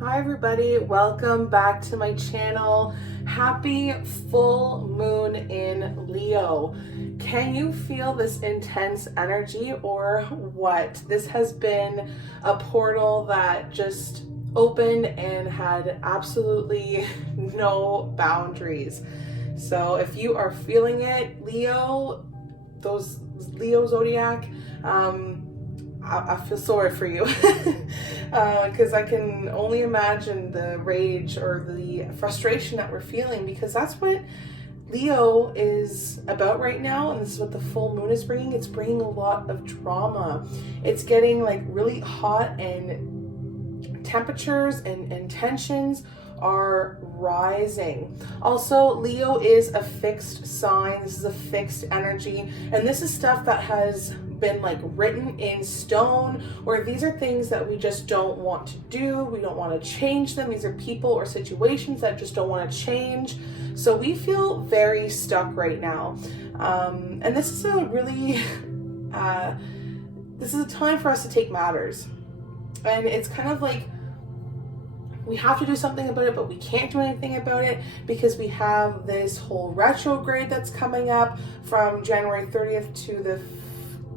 Hi everybody, welcome back to my channel. Happy full moon in Leo. Can you feel this intense energy or what? This has been a portal that just opened and had absolutely no boundaries. So if you are feeling it, Leo, those Leo zodiac, I feel sorry for you because I can only imagine the rage or the frustration that we're feeling, because that's what Leo is about right now, and this is what the full moon is bringing. It's bringing a lot of drama. It's getting like really hot, and temperatures and tensions are rising. Also, Leo is a fixed sign. This is a fixed energy, and this is stuff that has been like written in stone, or these are things that we just don't want to do. We don't want to change them. These are people or situations that just don't want to change. So we feel very stuck right now. And this is a really, this is a time for us to take matters. And it's kind of like, we have to do something about it, but we can't do anything about it because we have this whole retrograde that's coming up from January 30th to the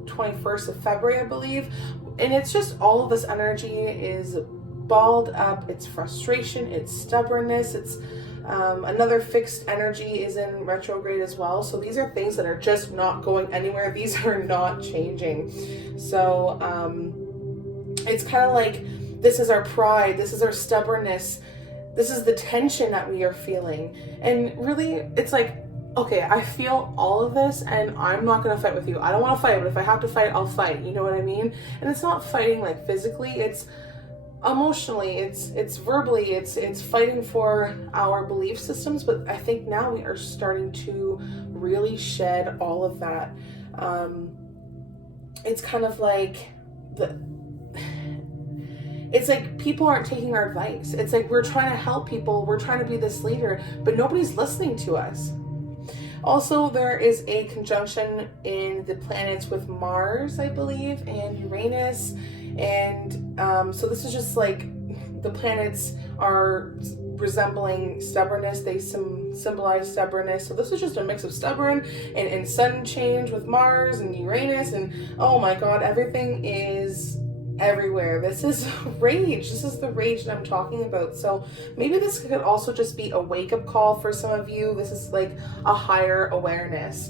21st of February, I believe. And it's just all of this energy is balled up. It's frustration, it's stubbornness, it's another fixed energy is in retrograde as well. So these are things that are just not going anywhere. These are not changing. So it's kind of like, this is our pride, this is our stubbornness, this is the tension that we are feeling. And really, it's like, okay, I feel all of this and I'm not gonna fight with you. I don't wanna fight, but if I have to fight, I'll fight. You know what I mean? And it's not fighting like physically, it's emotionally, it's verbally, it's fighting for our belief systems. But I think now we are starting to really shed all of that. It's kind of like it's like people aren't taking our advice. It's like we're trying to help people, we're trying to be this leader, but nobody's listening to us. Also, there is a conjunction in the planets with Mars, I believe, and Uranus. And so this is just like the planets are resembling stubbornness. They symbolize stubbornness. So this is just a mix of stubborn and sudden change with Mars and Uranus. And oh my God, everything is everywhere. This is rage. This is the rage that I'm talking about. So maybe this could also just be a wake-up call for some of you. This is like a higher awareness.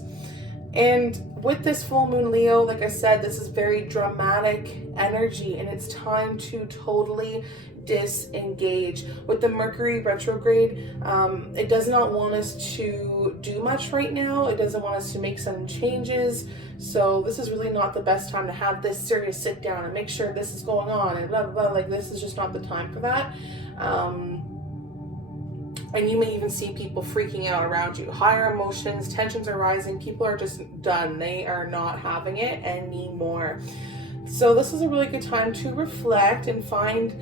And with this full moon Leo, like I said, this is very dramatic energy, and it's time to totally disengage. With the Mercury retrograde, it does not want us to do much right now. It doesn't want us to make sudden changes. So this is really not the best time to have this serious sit down and make sure this is going on and blah, blah, blah. Like, this is just not the time for that. And you may even see people freaking out around you. Higher emotions, tensions are rising. People are just done. They are not having it anymore. So this is a really good time to reflect and find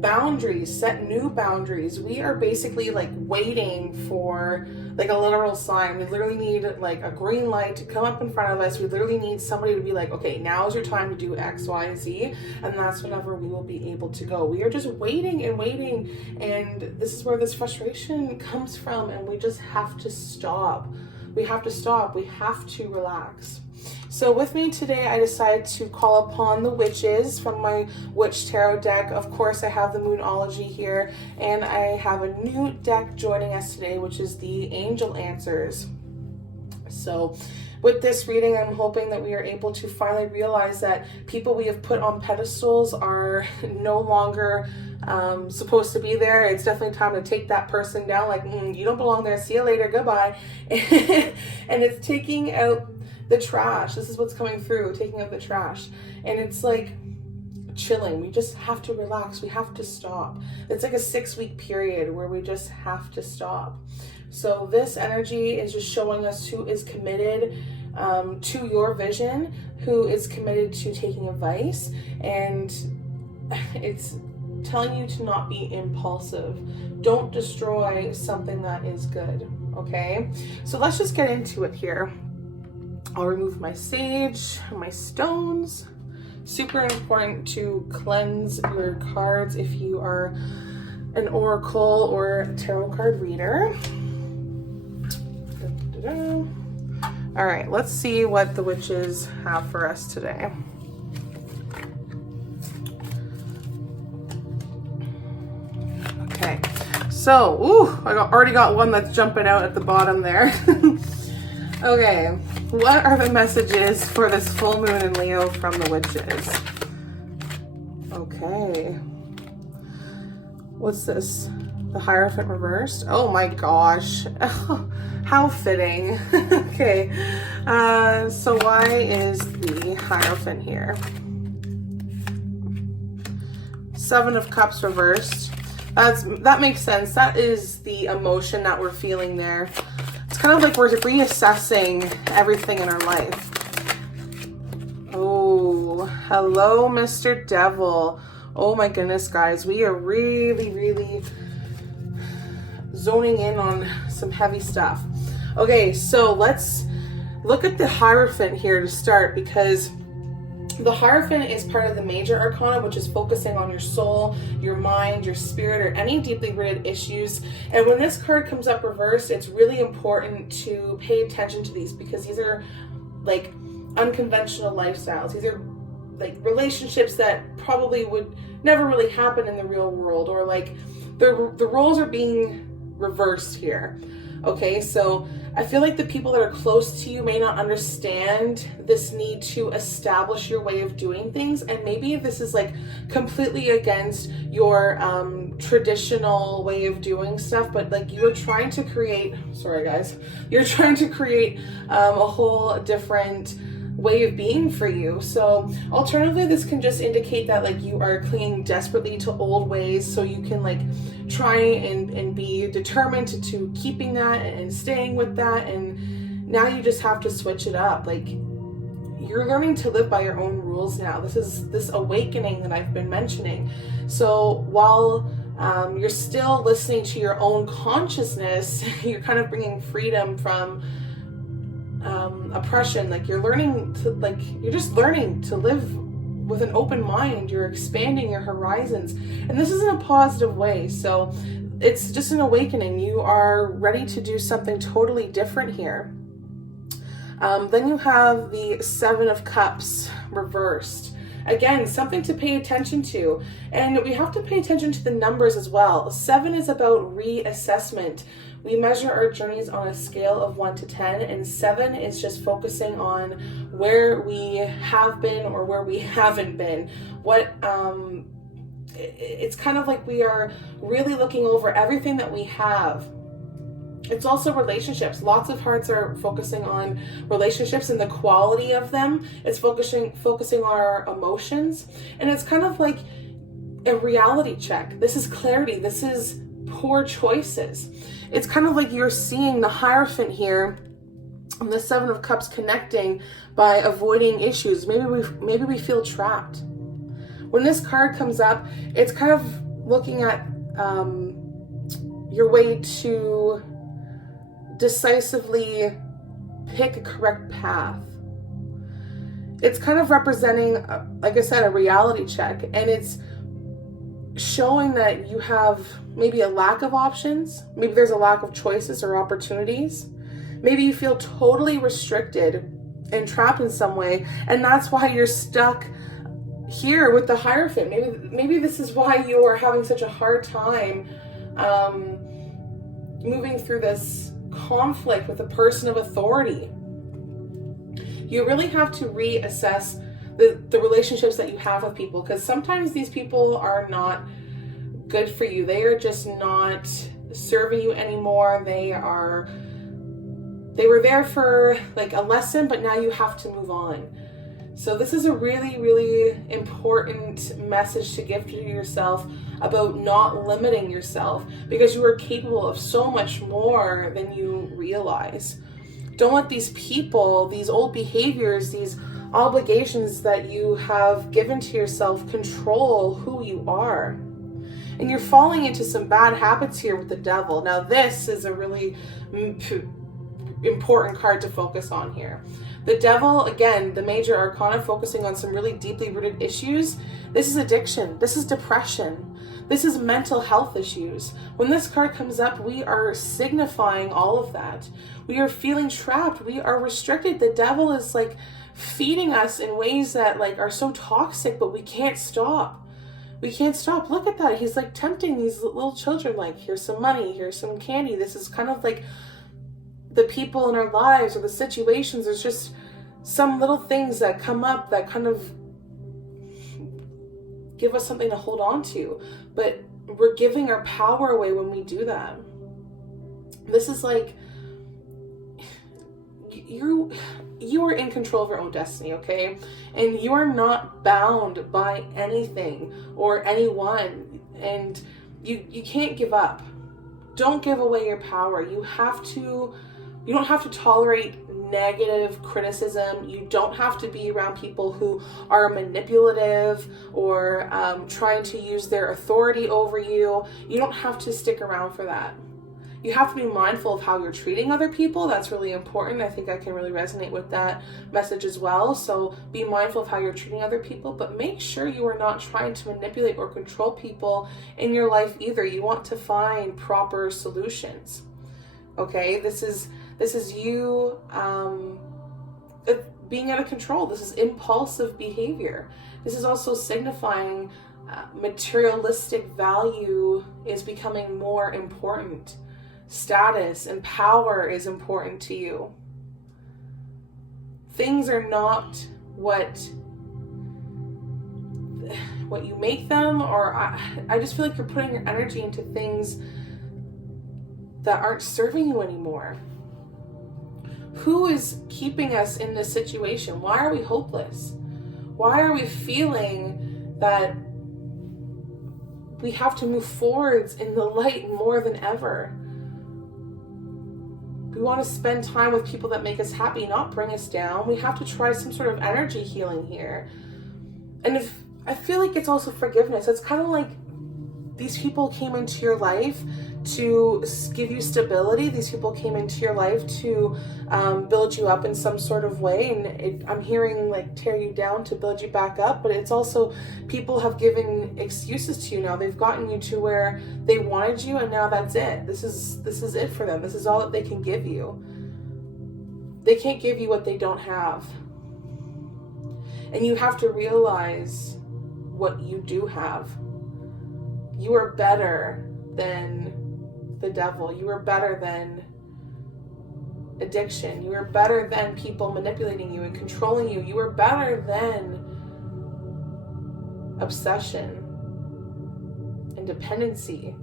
boundaries, set new boundaries. We are basically like waiting for like a literal sign. We literally need like a green light to come up in front of us. We literally need somebody to be like, okay, now is your time to do X, Y, and Z. And that's whenever we will be able to go. We are just waiting and waiting. And this is where this frustration comes from. And we just have to stop. We have to stop. We have to relax. So with me today, I decided to call upon the witches from my Witch Tarot deck. Of course, I have the Moonology here, and I have a new deck joining us today, which is the Angel Answers. So with this reading, I'm hoping that we are able to finally realize that people we have put on pedestals are no longer supposed to be there. It's definitely time to take that person down. Like, you don't belong there. See you later. Goodbye. And it's taking out the trash. This is what's coming through, taking out the trash. And it's like chilling. We just have to relax. We have to stop. It's like a 6-week period where we just have to stop. So this energy is just showing us who is committed to your vision, who is committed to taking advice, and it's telling you to not be impulsive. Don't destroy something that is good, okay? So let's just get into it here. I'll remove my sage, my stones. Super important to cleanse your cards if you are an oracle or tarot card reader. All right, let's see what the witches have for us today. Okay, so, I already got one that's jumping out at the bottom there. Okay, what are the messages for this full moon in Leo from the witches? Okay. What's this? The Hierophant reversed? Oh my gosh. How fitting. Okay. So why is the Hierophant here? Seven of Cups reversed. That makes sense. That is the emotion that we're feeling there. It's kind of like we're reassessing everything in our life. Oh, hello, Mr. Devil. Oh my goodness, guys. We are really, really zoning in on some heavy stuff. Okay, so let's look at the Hierophant here to start, because the Hierophant is part of the major arcana, which is focusing on your soul, your mind, your spirit, or any deeply rooted issues. And when this card comes up reversed, it's really important to pay attention to these, because these are like unconventional lifestyles. These are like relationships that probably would never really happen in the real world, or like the roles are being reversed here. Okay, so I feel like the people that are close to you may not understand this need to establish your way of doing things, and maybe this is like completely against your traditional way of doing stuff, but like you're trying to create, sorry guys, you're trying to create a whole different way of being for you. So alternatively, this can just indicate that like you are clinging desperately to old ways, so you can like try and be determined to keeping that and staying with that, and now you just have to switch it up. Like you're learning to live by your own rules now. This is this awakening that I've been mentioning. So while you're still listening to your own consciousness, you're kind of bringing freedom from oppression. Like you're learning to, like, you're just learning to live with an open mind. You're expanding your horizons, and this is in a positive way. So it's just an awakening. You are ready to do something totally different here. Then you have the Seven of Cups reversed. Again, something to pay attention to. And we have to pay attention to the numbers as well. 7 is about reassessment. We measure our journeys on a scale of 1 to 10, and 7 is just focusing on where we have been or where we haven't been. It's kind of like we are really looking over everything that we have. It's also relationships. Lots of hearts are focusing on relationships and the quality of them. It's focusing on our emotions. And it's kind of like a reality check. This is clarity. This is poor choices. It's kind of like you're seeing the Hierophant here and the Seven of Cups connecting by avoiding issues. Maybe we feel trapped. When this card comes up, it's kind of looking at your way to decisively pick a correct path. It's kind of representing, like I said, a reality check, and it's showing that you have maybe a lack of options. Maybe there's a lack of choices or opportunities. Maybe you feel totally restricted and trapped in some way, and that's why you're stuck here with the Hierophant. Maybe this is why you are having such a hard time moving through this conflict with a person of authority. You really have to reassess the relationships that you have with people, because sometimes these people are not good for you. They are just not serving you anymore. They were there for like a lesson, but now you have to move on. So this is a really, really important message to give to yourself about not limiting yourself, because you are capable of so much more than you realize. Don't let these people, these old behaviors, these obligations that you have given to yourself control who you are. And you're falling into some bad habits here with the Devil. Now this is a really important card to focus on here. The devil, again, the major arcana, focusing on some really deeply rooted issues. This is addiction. This is depression. This is mental health issues. When this card comes up, we are signifying all of that. We are feeling trapped. We are restricted. The devil is like feeding us in ways that like are so toxic, but we can't stop. We can't stop. Look at that. He's like tempting these little children, like, here's some money, here's some candy. This is kind of like the people in our lives or the situations. There's just some little things that come up that kind of give us something to hold on to, but we're giving our power away when we do that. This is like you are in control of your own destiny, okay? And you are not bound by anything or anyone, and you can't give up. Don't give away your power. You don't have to tolerate negative criticism. You don't have to be around people who are manipulative or trying to use their authority over you. You don't have to stick around for that. You have to be mindful of how you're treating other people. That's really important. I think I can really resonate with that message as well. So be mindful of how you're treating other people, but make sure you are not trying to manipulate or control people in your life either. You want to find proper solutions. Okay, this is you being out of control. This is impulsive behavior. This is also signifying materialistic value is becoming more important. Status and power is important to you. Things are not what you make them, or I just feel like you're putting your energy into things that aren't serving you anymore. Who is keeping us in this situation? Why are we hopeless? Why are we feeling that we have to move forwards in the light more than ever? We want to spend time with people that make us happy, not bring us down. We have to try some sort of energy healing here. And if I feel like it's also forgiveness. It's kind of like these people came into your life to give you stability. These people came into your life to build you up in some sort of way. And I'm hearing like tear you down to build you back up. But it's also people have given excuses to you now. They've gotten you to where they wanted you, and now that's it. This is it for them. This is all that they can give you. They can't give you what they don't have. And you have to realize what you do have. You are better than the devil. You are better than addiction. You are better than people manipulating you and controlling you. You are better than obsession and dependency.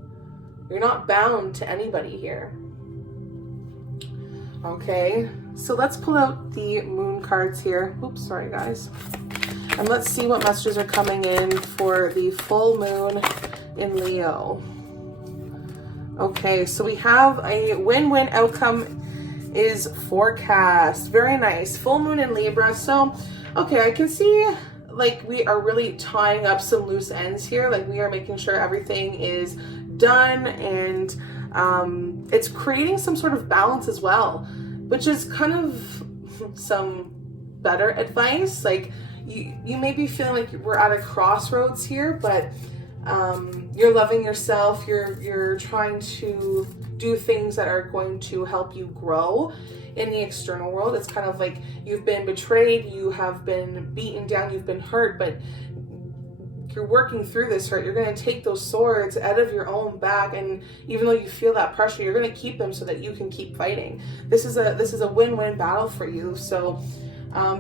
You're not bound to anybody here. Okay, so let's pull out the moon cards here. Oops, sorry guys. And let's see what messages are coming in for the full moon in Leo. Okay, so we have a win-win outcome is forecast. Very nice. Full moon in Libra. So, okay, I can see like we are really tying up some loose ends here. Like we are making sure everything is done, and it's creating some sort of balance as well, which is kind of some better advice. Like you may be feeling like we're at a crossroads here, but you're loving yourself. You're trying to do things that are going to help you grow in the external world. It's kind of like you've been betrayed, you have been beaten down, you've been hurt, but you're working through this hurt. You're going to take those swords out of your own back, and even though you feel that pressure, you're going to keep them so that you can keep fighting. This is a win-win battle for you. So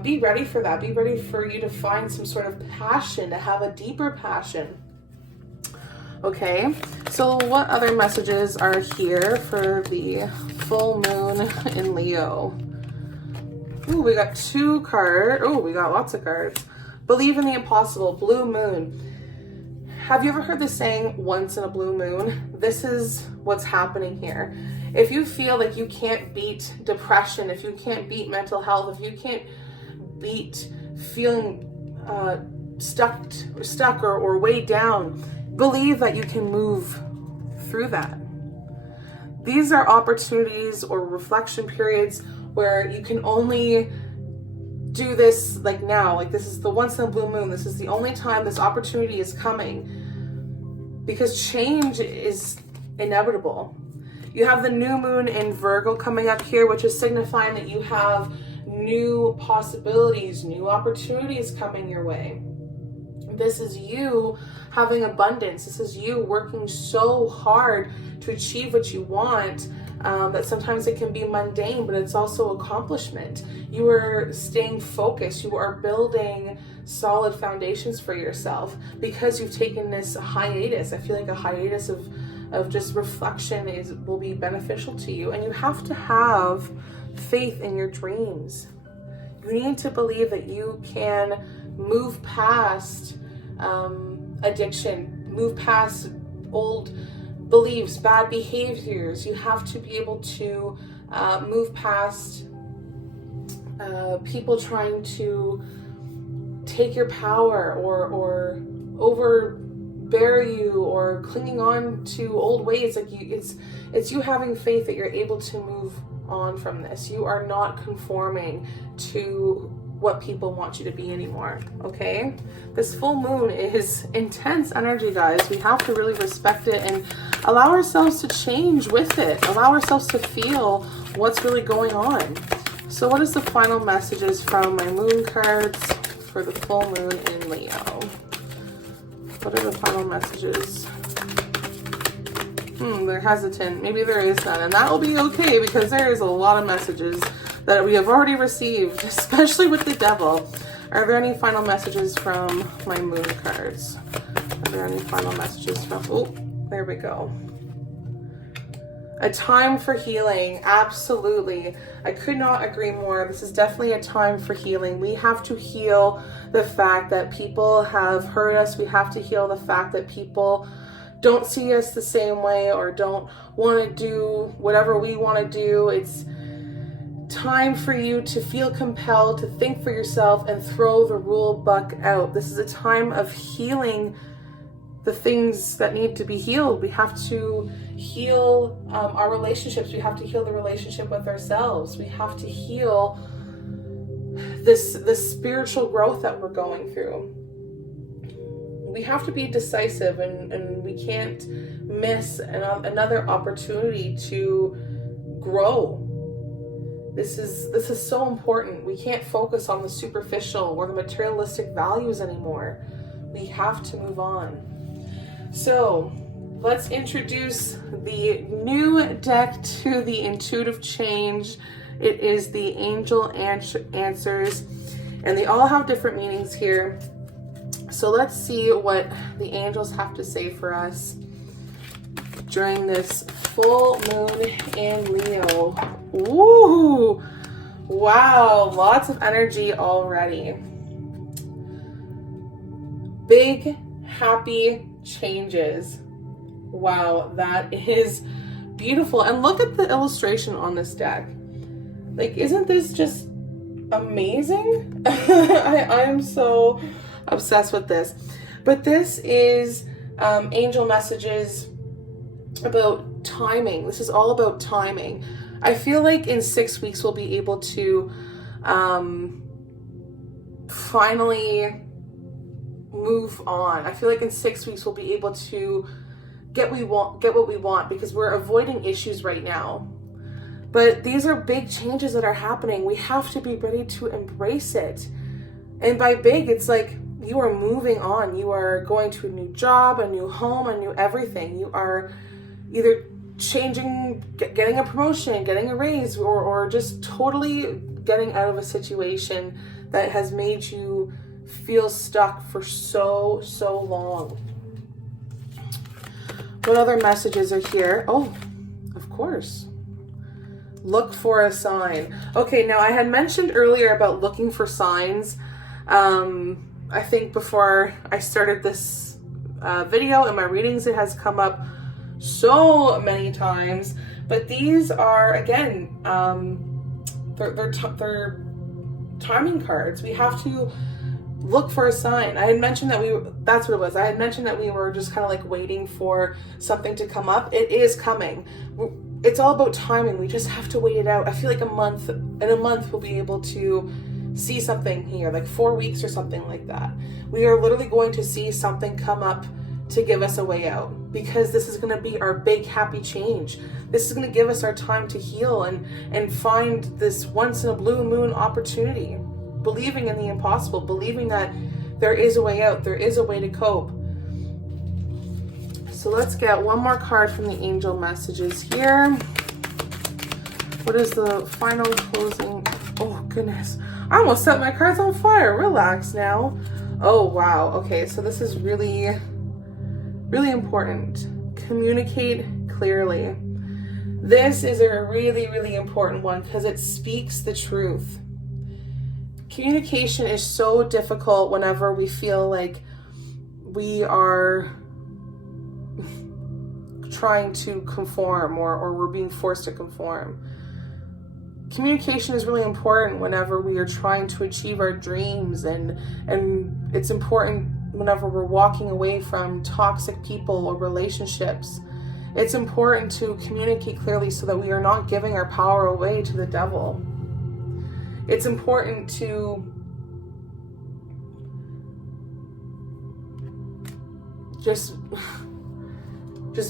be ready for that. Be ready for you to find some sort of passion, to have a deeper passion. Okay, so what other messages are here for the full moon in Leo? Ooh, we got 2 cards. Oh, we got lots of cards. Believe in the impossible, blue moon. Have you ever heard the saying, once in a blue moon? This is what's happening here. If you feel like you can't beat depression, if you can't beat mental health, if you can't beat feeling stuck or weighed down, believe that you can move through that. These are opportunities or reflection periods where you can only do this like now, like this is the once in a blue moon. This is the only time this opportunity is coming, because change is inevitable. You have the new moon in Virgo coming up here, which is signifying that you have new possibilities, new opportunities coming your way. This is you having abundance. This is you working so hard to achieve what you want, that sometimes it can be mundane, but it's also accomplishment. You are staying focused. You are building solid foundations for yourself because you've taken this hiatus. I feel like a hiatus of just reflection will be beneficial to you. And you have to have faith in your dreams. You need to believe that you can move past addiction, move past old beliefs, bad behaviors. You have to be able to move past people trying to take your power or overbear you or clinging on to old ways. Like it's you having faith that you're able to move on from this. You are not conforming to what people want you to be anymore, okay? This full moon is intense energy, guys. We have to really respect it and allow ourselves to change with it. Allow ourselves to feel what's really going on. So what is the final messages from my moon cards for the full moon in Leo? What are the final messages? They're hesitant. Maybe there is none, and that will be okay because there is a lot of messages that we have already received, especially with the devil. Are there any final messages from my moon cards? Are there any final messages from, oh, there we go. A time for healing, absolutely. I could not agree more. This is definitely a time for healing. We have to heal the fact that people have hurt us. We have to heal the fact that people don't see us the same way or don't want to do whatever we want to do. It's time for you to feel compelled to think for yourself and throw the rule book out. This is a time of healing the things that need to be healed. We have to heal our relationships. We have to heal the relationship with ourselves. We have to heal this spiritual growth that we're going through. We have to be decisive, and we can't miss another opportunity to grow. This is so important. We can't focus on the superficial or the materialistic values anymore. We have to move on. So let's introduce the new deck to the intuitive change. It is the Angel Answers, and they all have different meanings here. So let's see what the angels have to say for us during this full moon in Leo. Ooh, wow, lots of energy already. Big, happy changes. Wow, that is beautiful. And look at the illustration on this deck. Like, isn't this just amazing? I am so obsessed with this. But this is angel messages about timing. This is all about timing. I feel like in 6 weeks we'll be able to finally move on. I feel like in 6 weeks we'll be able to get what we want because we're avoiding issues right now. But these are big changes that are happening. We have to be ready to embrace it. And by big, it's like you are moving on. You are going to a new job, a new home, a new everything. You are either changing, getting a promotion, getting a raise, or just totally getting out of a situation that has made you feel stuck for so long. What other messages are here? Oh, of course. Look for a sign. Okay, now I had mentioned earlier about looking for signs. I think before I started this video in my readings, it has come up so many times. But these are, again, they're timing cards. We have to look for a sign. I had mentioned that that's what it was. I had mentioned that we were just kind of like waiting for something to come up. It is coming. It's all about timing. We just have to wait it out. I feel like in a month we'll be able to see something here, like 4 weeks or something like that. We are literally going to see something come up to give us a way out, because this is going to be our big happy change. This is going to give us our time to heal and find this once in a blue moon opportunity, believing in the impossible, believing that there is a way out, there is a way to cope. So let's get one more card from the angel messages here. What is the final closing? Oh goodness, I almost set my cards on fire. Relax now. Oh wow, okay, so this is really important. Communicate clearly. This is a really important one because it speaks the truth. Communication is so difficult whenever we feel like we are trying to conform or we're being forced to conform. Communication is really important whenever we are trying to achieve our dreams, and it's important whenever we're walking away from toxic people or relationships. It's important to communicate clearly so that we are not giving our power away to the devil. It's important to just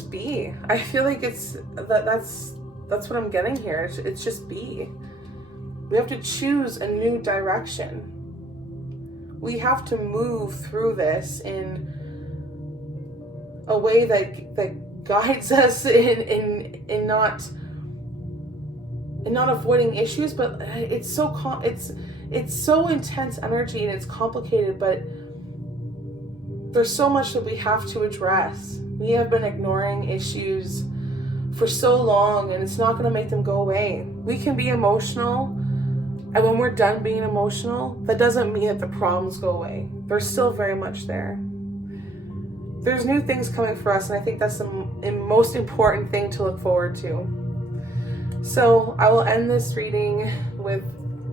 be. I feel like that's what I'm getting here. It's just be. We have to choose a new direction. We have to move through this in a way that guides us in not avoiding issues, but it's so intense energy and it's complicated, but there's so much that we have to address. We have been ignoring issues for so long, and it's not going to make them go away. We can be emotional, and when we're done being emotional, that doesn't mean that the problems go away. They're still very much there. There's new things coming for us, and I think that's the most important thing to look forward to. So I will end this reading with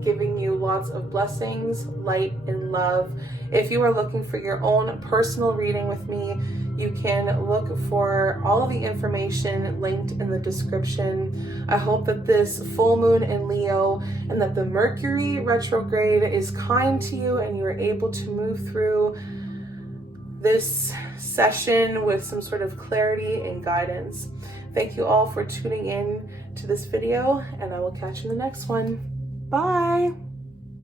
giving you lots of blessings, light, and love. If you are looking for your own personal reading with me, you can look for all of the information linked in the description. I hope that this full moon in Leo and that the Mercury retrograde is kind to you and you are able to move through this session with some sort of clarity and guidance. Thank you all for tuning in to this video, and I will catch you in the next one. Bye!